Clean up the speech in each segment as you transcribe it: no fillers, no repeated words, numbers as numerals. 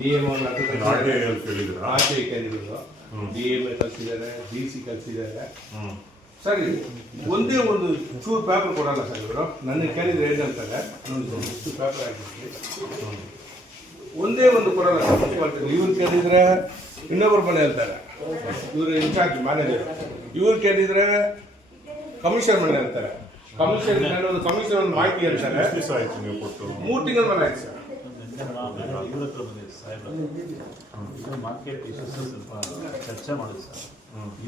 DMO R ಕೇಳಿದ್ರು, DMA ಕಳಿಸಿದ್ದಾರೆ, DC ಕಳಿಸಿದ್ದಾರೆ. ಸರ್ ಒಂದೇ ಒಂದು ಚೂರು ಪೇಪರ್ ಕೊಡಲ್ಲ ಸರ್ ಇವರು. ನನಗೆ ಕೇಳಿದ್ರೆ ಏನಂತಾರೆ, ಇಷ್ಟು ಪೇಪರ್ ಹಾಕಿರ್ತೀವಿ, ಒಂದೇ ಒಂದು ಕೊಡಲ್ಲ ಸರ್. ಇವ್ರು ಕೇಳಿದ್ರೆ ಇನ್ನೊಬ್ಬರು ಮನೆ ಹೇಳ್ತಾರೆ, ಇವರು ಇನ್ಚಾರ್ಜ್ ಮ್ಯಾನೇಜರ್. ಇವ್ರು ಕೇಳಿದ್ರೆ ಕಮಿಷನರ್ ಮನೆ ಹೇಳ್ತಾರೆ. ಕಮಿಷನರ್ ಒಂದು ಮಾಹಿತಿ ಹೇಳ್ತಾರೆ. 3 ತಿಂಗಳ ಮೇಲೆ ಆಯ್ತು ಸರ್. ಮಾರ್ಕೆಟ್ ಇಶ್ಯೂಸ್ ಸ್ವಲ್ಪ ಚರ್ಚೆ ಮಾಡಿದೆ ಸರ್.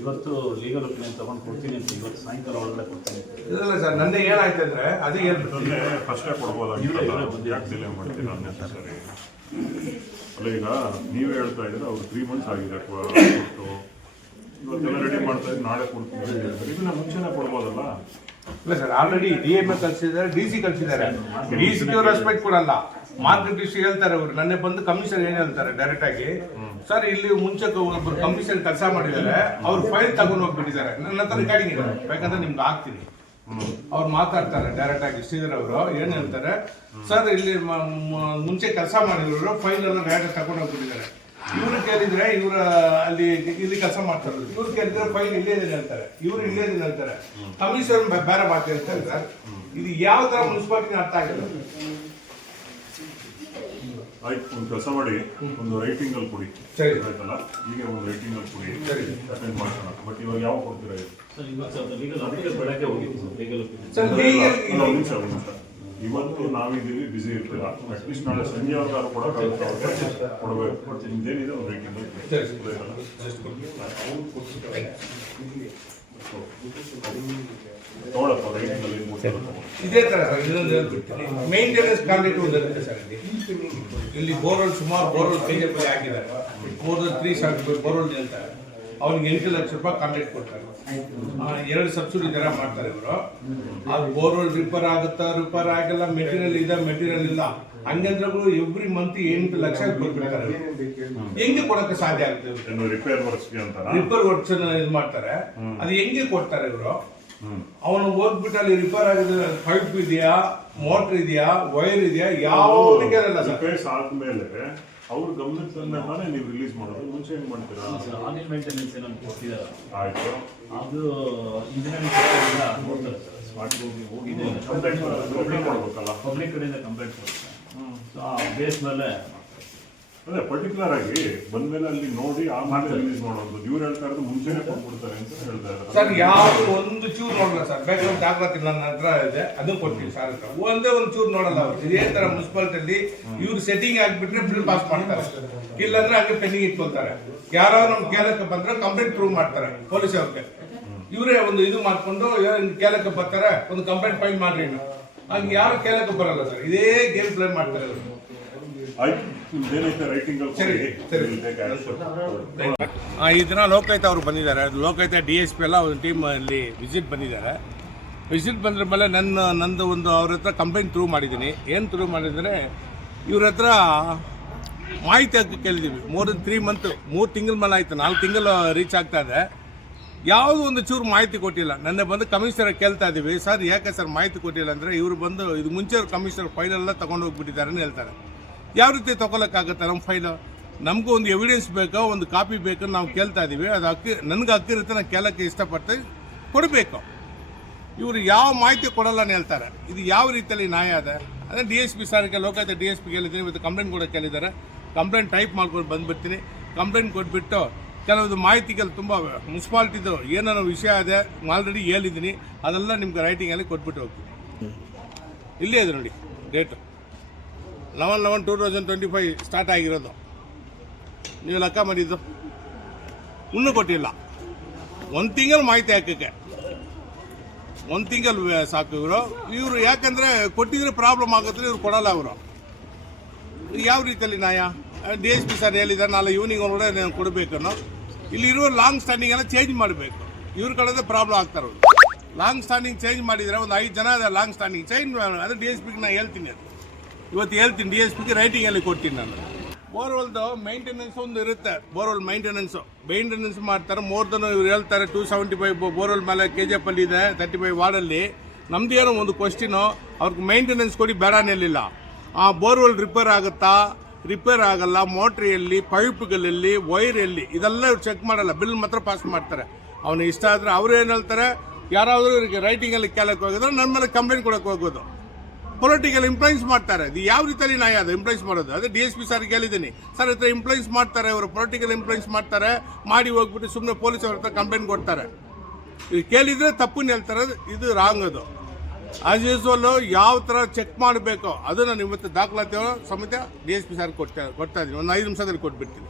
ಇವತ್ತು ಲೀಗಲ್ ಒಪಿನಿಯನ್ ತಗೊಂಡು ಕೊಡ್ತೀನಿ ಅಂತ ಇವತ್ತು ಸಾಯಂಕಾಲ ಒಳಗಡೆ ಕೊಡ್ತೀನಿ. ಇಲ್ಲ ಸರ್, ನಂದೇ ಏನಾಯ್ತು ಅಂದ್ರೆ ಅದೇ ಫಸ್ಟೇ ಕೊಡ್ಬೋದು. ಯಾಕೆ ಡಿಲೇ ಮಾಡ್ತೀರಾ ಅನ್ನೆಸರಿ? ಅಲ್ಲ, ಈಗ ನೀವೇ ಹೇಳ್ತಾ ಇದ್ರೆ ಅವ್ರು 3 ಮಂತ್ಸ್ ಆಗಿದೆ ಕೊಟ್ಟು, ಇವತ್ತೆಲ್ಲ ರೆಡಿ ಮಾಡ್ತಾ ಇದ್ರೆ ನಾಳೆ ಕೊಡ್ತೀನಿ. ಇದನ್ನ ಮುಂಚೆನೇ ಕೊಡ್ಬೋದಲ್ಲ? ಇಲ್ಲ ಸರ್, ಆಲ್ರೆಡಿ DMA ಕಳಿಸಿದ್ದಾರೆ, DC ಕಳಿಸಿದ್ದಾರೆ. DC ರೆಸ್ಪೆಕ್ಟ್ ಕೊಡಲ್ಲ. ಮಾರ್ಕೆಟ್ ಇಶ್ಯೂ ಹೇಳ್ತಾರೆ ಅವರು. ನನ್ನೆ ಬಂದು ಕಮಿಷನ್ ಏನ್ ಹೇಳ್ತಾರೆ ಡೈರೆಕ್ಟ್ ಆಗಿ, ಸರ್ ಇಲ್ಲಿ ಮುಂಚೆ ಒಬ್ಬರು ಕಮಿಷನ್ ಕೆಲಸ ಮಾಡಿದ್ದಾರೆ, ಅವ್ರು ಫೈಲ್ ತಗೊಂಡು ಹೋಗ್ಬಿಟ್ಟಿದ್ದಾರೆ. ನನ್ನ ಹತ್ರ ರೆಕಾರ್ಡಿಂಗ್ ಇದೆ, ಬೇಕಂದ್ರೆ ನಿಮ್ಗೆ ಹಾಕ್ತೀನಿ. ಅವ್ರು ಮಾತಾಡ್ತಾರೆ ಡೈರೆಕ್ಟ್ ಆಗಿ. ಶ್ರೀಧರ್ ಅವರು ಏನ್ ಹೇಳ್ತಾರೆ, ಸರ್ ಇಲ್ಲಿ ಮುಂಚೆ ಕೆಲಸ ಮಾಡಿದ್ರು ಫೈಲ್ ಎಲ್ಲ ಡೈರೆಕ್ಟ್ ತಗೊಂಡು ಹೋಗ್ಬಿಟ್ಟಿದ್ದಾರೆ. ಇವ್ರು ಕೇಳಿದ್ರೆ ಇವ್ರ ಅಲ್ಲಿ ಇಲ್ಲಿ ಕೆಲಸ ಮಾಡ್ತಾರೆ, ಇವ್ರು ಕೇಳಿದ್ರೆ ಫೈಲ್ ಇಲ್ಲೇ ಇದೆ ಹೇಳ್ತಾರೆ, ಇವ್ರು ಇಲ್ಲೇ ಇದೆ ಹೇಳ್ತಾರೆ. ಕಮಿಷನ್ ಬೇರೆ ಮಾತು ಹೇಳ್ತಾರೆ ಸರ್. ಇದು ಯಾವ ತರ ಮುನ್ಸಿಪಾಲಿಟಿ ಅರ್ಥ ಆಗಿಲ್ಲ. ಆಯ್ತು, ಒಂದು ಕೆಲಸ ಮಾಡಿ, ಒಂದು ರೈಟಿಂಗ್ ಅಲ್ಲಿ ಕೊಡಿ. ಸರಿ ಆಯ್ತಲ್ಲ, ಈಗ ಒಂದು ರೈಟಿಂಗ್ ಅಲ್ಲಿ ಕೊಡಿ, ಅಟೆಂಡ್ ಮಾಡೋಣ. ಬಟ್ ಇವಾಗ ಯಾವ ಕೊಡ್ತೀರಾ? ಅದಕ್ಕೆ ಬೆಳಗ್ಗೆ ಹೋಗಿತ್ತು ಲೀಗಲ್ ನಿಮಿಷ ಇವತ್ತು ನಾವಿದ್ದೀವಿ, ಬಿಸಿ ಇರ್ತೀರ. ಅಟ್ಲೀಸ್ಟ್ ನಾಳೆ ಸಂಜೆ ಅವ್ರಿಗಾರು ಕೊಡೋಕ್ಕಾಗುತ್ತೆ, ಕೊಡಬೇಕು. ನಿಮ್ದೇನಿದೆ ಒಂದು ರೈಟಿಂಗ್ ನೋಡಪ್ಪ, ರೈಟಿಂಗ್ ಅಲ್ಲಿ ಇದೇ ತರ ಸರ್. ಇನ್ನೊಂದು ಹೇಳ್ಬಿಡ್ತೀನಿ, ಮೇಂಟೆನೆನ್ಸ್ ಕಾಂಟ್ರಾಕ್ಟ್ ಒಂದು ಇರುತ್ತೆ ಸರ್. ಇಲ್ಲಿ ಬೋರ್ವೆಲ್ ಸುಮಾರು ಬೋರ್ವೆಲ್ KJP ಹಾಕಿದ್ದಾರೆ. more than 375 ಬೋರ್ವೆಲ್ ಹೇಳ್ತಾರೆ. ಅವ್ನಿಗೆ 8 ಲಕ್ಷ ರೂಪಾಯಿ ಕಾಂಟ್ರಾಕ್ಟ್ ಕೊಡ್ತಾರೆ. 2 ಸಬ್ಸಿಡಿ ತರ ಮಾಡ್ತಾರೆ ಇವರು. ಅದು ಬೋರ್ವೆಲ್ ರಿಪೇರ್ ಆಗುತ್ತಾ, ರಿಪೇರ್ ಆಗಲ್ಲ, ಮೆಟೀರಿಯಲ್ ಇದೆ, ಮೆಟೀರಿಯಲ್ ಇಲ್ಲ, ಹಂಗಂದ್ರೂ ಎವ್ರಿ ಮಂತ್ 8 ಲಕ್ಷ ಕೊಟ್ಬಿಡ್ತಾರೆ. ಹೆಂಗೆ ಕೊಡಕ್ಕೆ ಸಾಧ್ಯ ಆಗುತ್ತೆ? ರಿಪೇರ್ ವರ್ಕ್ಸ್ ಇದು ಮಾಡ್ತಾರೆ. ಅದು ಹೆಂಗೆ ಕೊಡ್ತಾರೆ ಇವರು? ಅವನು ಓದ್ಬಿಟ್ಟು ಅಲ್ಲಿ ರಿಪೇರ್ ಆಗಿದೆ, ಪೈಪ್ ಇದೆಯಾ, ಮೋಟರ್ ಇದೆಯಾ, ವೈರ್ ಇದೆಯಾ, ಯಾವ ರಿಪೇರ್ಸ್ ಆದ್ಮೇಲೆ ಅವ್ರ ಗಮನಕ್ಕೆ ತಂದಾನೆ ನೀವು ರಿಲೀಸ್ ಮಾಡೋದು. ಮುಂಚೆ ಏನ್ ಮಾಡ್ತೀರಾ? ಆನಿಲ್ ಮೇಂಟೆನೆನ್ಸ್ ಏನೋ ಕೊಡ್ತಿದ್ದಾರೆ. ಆಯ್ತು, ಅದು ಇಂಜಿನಿಯರಿಂಗ್ ನೋಡ್ತಾರೆ ಸರ್. ಸ್ಪಾಟ್ ಹೋಗಿದೆ ಕಂಪ್ಲೇಂಟ್ ಮಾಡ್ಬೇಕಲ್ಲ, ಪಬ್ಲಿಕ್ ಕಡೆಯಿಂದ ಕಂಪ್ಲೇಂಟ್ ಕೊಡ್ತಾರೆ. ಸೊ ಆ ಬೇಸ್ ಮೇಲೆ ಅದೇ ಪರ್ಟಿಕ್ಯುಲರ್ ಆಗಿ ಬಂದ್ಮೇಲೆ ಅಲ್ಲಿ ನೋಡಿ ಆಮೇಲೆ ರಿಲೀಸ್ ಮಾಡೋದು. ಇವ್ರು ಹೇಳ್ತಾ ಇರೋದು ಮುಂಚೆನೆ ಕೊಟ್ಬಿಡ್ತಾರೆ ಅಂತ ಹೇಳ್ತಾ ಇದ್ದಾರೆ ಸರ್. ಯಾವ ಒಂದು ಚೂರು ನೋಡಲ್ಲ ಸರ್. ಬೇಕಾದ್ರೆ ದಾಖಲಾತಿ ನನ್ನ ಹತ್ರ ಇದೆ, ಅದನ್ನು ಕೊಡ್ತೀವಿ ಸರ್ ಹತ್ರ. ಒಂದೇ ಒಂದು ಚೂರು ನೋಡಲ್ಲ ಅವರು. ಇದೇ ತರ ಮುನ್ಸಿಪಾಲಿಟಿಯಲ್ಲಿ ಇವ್ರು ಸೆಟ್ಟಿಂಗ್ ಆಗಿಬಿಟ್ರೆ ಬಿಲ್ ಪಾಸ್ ಮಾಡ್ತಾರೆ, ಇಲ್ಲಾಂದ್ರೆ ಹಂಗೆ ಪೆಂಡಿಂಗ್ ಇಟ್ಕೊಳ್ತಾರೆ. ಯಾರೋ ನಮ್ ಕೇಳಕ್ಕೆ ಬಂದ್ರೆ ಕಂಪ್ಲೇಂಟ್ ಪ್ರೂವ್ ಮಾಡ್ತಾರೆ ಪೊಲೀಸ್ ಅವ್ರಿಗೆ. ಇವರೇ ಒಂದು ಇದು ಮಾಡ್ಕೊಂಡು ಕೇಳಕ್ಕೆ ಬರ್ತಾರೆ, ಒಂದು ಕಂಪ್ಲೇಂಟ್ ಫೈಲ್ ಮಾಡ್ರಿ. ಹಂಗೆ ಯಾರು ಕೇಳಕ್ಕೆ ಬರಲ್ಲ ಸರ್. ಇದೇ ಗೇಮ್ ಪ್ಲೇ ಮಾಡ್ತಾರೆ ಅವರು. ಈ ದಿನ ಲೋಕಾಯುಕ್ತ ಅವರು ಬಂದಿದ್ದಾರೆ. ಲೋಕಾಯುಕ್ತ DSP ಎಲ್ಲ ಒಂದು ಟೀಮ್ ಅಲ್ಲಿ ವಿಸಿಟ್ ಬಂದಿದ್ದಾರೆ. ವಿಸಿಟ್ ಬಂದ್ರ ಮೇಲೆ ನಂದು ಒಂದು ಅವ್ರ ಹತ್ರ ಕಂಪ್ಲೇಂಟ್ ಥ್ರೂ ಮಾಡಿದ್ದೀನಿ. ಏನು ಥ್ರೂ ಮಾಡಿದರೆ, ಇವ್ರ ಹತ್ರ ಮಾಹಿತಿ ಹಾಕಿ ಕೇಳಿದ್ದೀವಿ. more than 3 ಮಂತ್, 3 ತಿಂಗಳ ಮೇಲೆ ಆಯ್ತು, 4 ತಿಂಗಳು ರೀಚ್ ಆಗ್ತಾ ಇದೆ. ಯಾವುದೋ ಒಂದು ಚೂರು ಮಾಹಿತಿ ಕೊಟ್ಟಿಲ್ಲ. ನನ್ನ ಬಂದು ಕಮಿಷನರ್ ಕೇಳ್ತಾ ಇದ್ದೀವಿ, ಸರ್ ಯಾಕೆ ಸರ್ ಮಾಹಿತಿ ಕೊಟ್ಟಿಲ್ಲ ಅಂದರೆ, ಇವರು ಬಂದು ಇದು ಮುಂಚೆ ಅವ್ರು ಕಮಿಷನರ್ ಫೈಲೆಲ್ಲ ತೊಗೊಂಡು ಹೋಗ್ಬಿಟ್ಟಿದ್ದಾರೆ ಅಂತ ಹೇಳ್ತಾರೆ. ಯಾವ ರೀತಿ ತೊಗೊಳಕ್ಕಾಗುತ್ತೆ ನಮ್ಮ ಫೈಲು? ನಮಗೂ ಒಂದು ಎವಿಡೆನ್ಸ್ ಬೇಕು, ಒಂದು ಕಾಪಿ ಬೇಕು, ನಾವು ಕೇಳ್ತಾ ಇದ್ದೀವಿ. ಅದು ನನಗೆ ಹಕ್ಕಿರುತ್ತೆ, ನಾನು ಕೇಳೋಕ್ಕೆ ಇಷ್ಟಪಡ್ತೀನಿ, ಕೊಡಬೇಕು. ಇವರು ಯಾವ ಮಾಹಿತಿ ಕೊಡಲ್ಲ ಅಂತ ಹೇಳ್ತಾರೆ. ಇದು ಯಾವ ರೀತಿಯಲ್ಲಿ ನ್ಯಾಯ ಅದ? ಅದೇ DSP ಸರ್ಗೆ, ಲೋಕಾಯುಕ್ತ DSP ಕೇಳಿದ್ದೀನಿ. ಇವತ್ತು ಕಂಪ್ಲೇಂಟ್ ಕೂಡ ಕೇಳಿದ್ದಾರೆ. ಕಂಪ್ಲೇಂಟ್ ಟೈಪ್ ಮಾಡ್ಕೊಂಡು ಬಂದುಬಿಡ್ತೀನಿ. ಕಂಪ್ಲೇಂಟ್ ಕೊಟ್ಬಿಟ್ಟು ಕೆಲವೊಂದು ಮಾಹಿತಿಗಳು ತುಂಬ ಮುನ್ಸಿಪಾಲ್ಟಿದು ಏನೇನೋ ವಿಷಯ ಇದೆ ಆಲ್ರೆಡಿ ಹೇಳಿದ್ದೀನಿ, ಅದೆಲ್ಲ ನಿಮ್ಗೆ ರೈಟಿಂಗಲ್ಲಿ ಕೊಟ್ಬಿಟ್ಟು ಹೋಗ್ತೀನಿ. ಇಲ್ಲೇ ಇದೆ ನೋಡಿ ಡೇಟು, 11/11/2025 ಸ್ಟಾರ್ಟ್ ಆಗಿರೋದು. ನೀವು ಲೆಕ್ಕ ಮಾಡಿದ್ದು ಇನ್ನೂ ಕೊಟ್ಟಿಲ್ಲ. 1 ತಿಂಗಳು ಮಾಹಿತಿ ಹಾಕೋಕ್ಕೆ 1 ತಿಂಗಳು ಸಾಕು. ಇವರು ಯಾಕಂದರೆ ಕೊಟ್ಟಿದ್ರೆ ಪ್ರಾಬ್ಲಮ್ ಆಗುತ್ತೆ, ಇವ್ರು ಕೊಡಲ್ಲ. ಅವರು ಯಾವ ರೀತಿಯಲ್ಲಿ ನ್ಯಾಯ? DSP ಸರ್ ಹೇಳಿದ್ದಾರೆ, ನಾಳೆ ಈವ್ನಿಂಗ್ ಒಳಗಡೆ ನಾನು ಕೊಡಬೇಕು. ಇಲ್ಲಿರುವ ಲಾಂಗ್ ಸ್ಟ್ಯಾಂಡಿಂಗ್ ಎಲ್ಲ ಚೇಂಜ್ ಮಾಡಬೇಕು. ಇವ್ರ ಕಡೆದೇ ಪ್ರಾಬ್ಲಮ್ ಆಗ್ತಾರೆ. ಲಾಂಗ್ ಸ್ಟ್ಯಾಂಡಿಂಗ್ ಚೇಂಜ್ ಮಾಡಿದರೆ ಒಂದು 5 ಜನ ಇದೆ ಲಾಂಗ್ ಸ್ಟ್ಯಾಂಡಿಂಗ್ ಚೇಂಜ್. ಅದು DSPಗೆ ನಾನು ಹೇಳ್ತೀನಿ, ಅದು ಇವತ್ತು ಹೇಳ್ತೀನಿ. DSPಗೆ ರೈಟಿಂಗಲ್ಲಿ ಕೊಡ್ತೀನಿ ನಾನು. ಬೋರ್ವೆಲ್ದು ಮೇಂಟೆನೆನ್ಸ್ ಒಂದು ಇರುತ್ತೆ. ಬೋರ್ವೆಲ್ ಮೇಂಟೆನೆನ್ಸ್ ಮಾಡ್ತಾರೆ. ಮೋರ್ ದನ್ ಇವ್ರು ಹೇಳ್ತಾರೆ 275 ಬೋರ್ವೆಲ್ ಮೇಲೆ KJP ಅಲ್ಲಿ ಇದೆ, 35 ವಾರ್ಡಲ್ಲಿ. ನಮ್ದು ಏನೋ ಒಂದು ಕ್ವಶ್ಚಿನು, ಅವ್ರಿಗೆ ಮೇಂಟೆನೆನ್ಸ್ ಕೊಡಿ ಬೇಡ ಅನ್ನಲಿಲ್ಲ. ಆ ಬೋರ್ವೆಲ್ ರಿಪೇರ್ ಆಗುತ್ತಾ, ರಿಪೇರ್ ಆಗಲ್ಲ, ಮೋಟ್ರ್ ಎಲ್ಲಿ, ಪೈಪ್ಗಳಲ್ಲಿ, ವೈರ್ ಎಲ್ಲಿ, ಇದೆಲ್ಲ ಇವ್ರು ಚೆಕ್ ಮಾಡಲ್ಲ, ಬಿಲ್ ಮಾತ್ರ ಪಾಸ್ ಮಾಡ್ತಾರೆ. ಅವನು ಇಷ್ಟ ಆದರೆ ಅವ್ರು ಏನು ಹೇಳ್ತಾರೆ, ಯಾರಾದರೂ ಇವರಿಗೆ ರೈಟಿಂಗಲ್ಲಿ ಕೇಳಕ್ಕೆ ಹೋಗಿದ್ರೆ ನನ್ನ ಮೇಲೆ ಕಂಪ್ಲೇಂಟ್ ಕೊಡೋಕೆ ಹೋಗೋದು. ಪೊಲಿಟಿಕಲ್ ಇಂಪ್ಲೈನ್ಸ್ ಮಾಡ್ತಾರೆ. ಇದು ಯಾವ ರೀತಿಯಲ್ಲಿ ನ್ಯಾಯ ಅದು ಇಂಪ್ಲೈನ್ಸ್ ಮಾಡೋದು? ಅದೇ DSP ಸರ್ ಹೇಳಿದ್ದೀನಿ, ಸರ್ ಹತ್ರ ಇಂಪ್ಲೈನ್ಸ್ ಮಾಡ್ತಾರೆ, ಅವರು ಪೊಲಿಟಿಕಲ್ ಇಂಪ್ಲೈನ್ಸ್ ಮಾಡ್ತಾರೆ, ಮಾಡಿ ಹೋಗ್ಬಿಟ್ಟು ಸುಮ್ಮನೆ ಪೊಲೀಸ್ ಅವ್ರ ಹತ್ರ ಕಂಪ್ಲೇಂಟ್ ಕೊಡ್ತಾರೆ. ಇದು ಕೇಳಿದರೆ ತಪ್ಪನ್ನು ಹೇಳ್ತಾರೆ, ಇದು ರಾಂಗ್. ಅದು ಆಸ್ ಯೂಸ್ವಲ್ ಯಾವ ಥರ ಚೆಕ್ ಮಾಡಬೇಕೋ ಅದು ನಾನು ಇವತ್ತು ದಾಖಲಾತಿ ಸಮೇತ DSP ಸರ್ ಕೊಡ್ತಾ ಇದ್ದೀನಿ. ಒಂದು 5 ನಿಮಿಷದಲ್ಲಿ ಕೊಟ್ಬಿಡ್ತೀನಿ.